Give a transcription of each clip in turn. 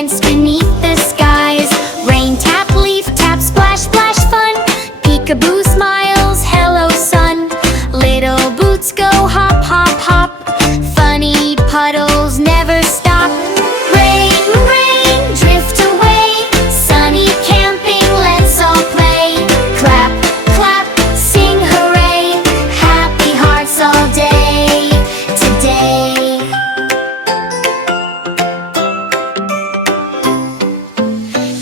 dance beneath the skies. Rain tap, leaf tap, splash, splash, fun. Peekaboo smiles, hello sun. Little boots go hop, hop, hop. Funny puddles never stop. Rain, rain, drift away. Sunny camping, let's all play. Clap, clap, sing hooray. Happy hearts all day today.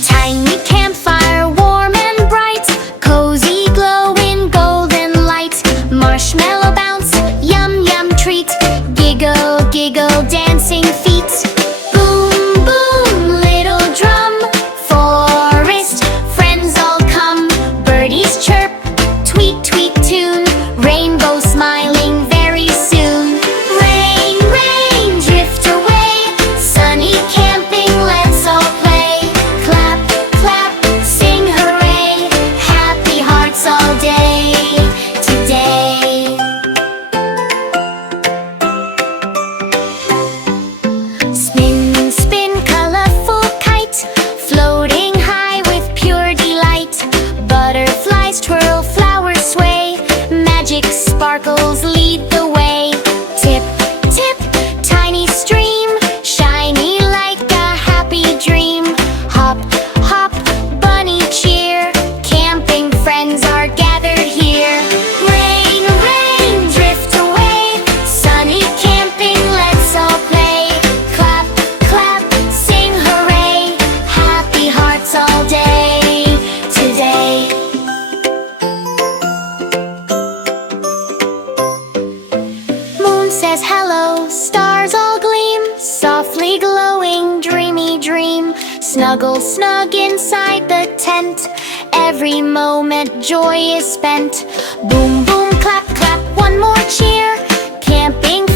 Tiny campfire, warm and bright. Cozy glow in golden light. Marshmallow bounce, yum yum treat. Giggle, giggle, dancing feet. Boom, boom, little drum. Forest, friends all come. Birdies chirp, tweet, tweet tune. Rainbow smiling very soon. Rain, rain, drift away. Sunny camping, let's all play. Clap, clap, sing hooray. Happy hearts all day today. Spin, spin, colorful kite, floating high with pure delight. Butterflies twirl, flowers sway. Magic sparkles lead the way. Tip, tip, tiny stream, shiny like a happy dream. Hop, hop, bunny cheer. Camping friends are gathered here. Rain, rain, drift away. Sunny camping, let's all play. Clap, clap, sing hooray. Happy hearts all day today. Moon says hello, stars all gleam. Softly glowing, dreamy dream. Snuggle snug inside the tent. Every moment joy is spent. Boom, boom, clap, clap, one more cheer. Camping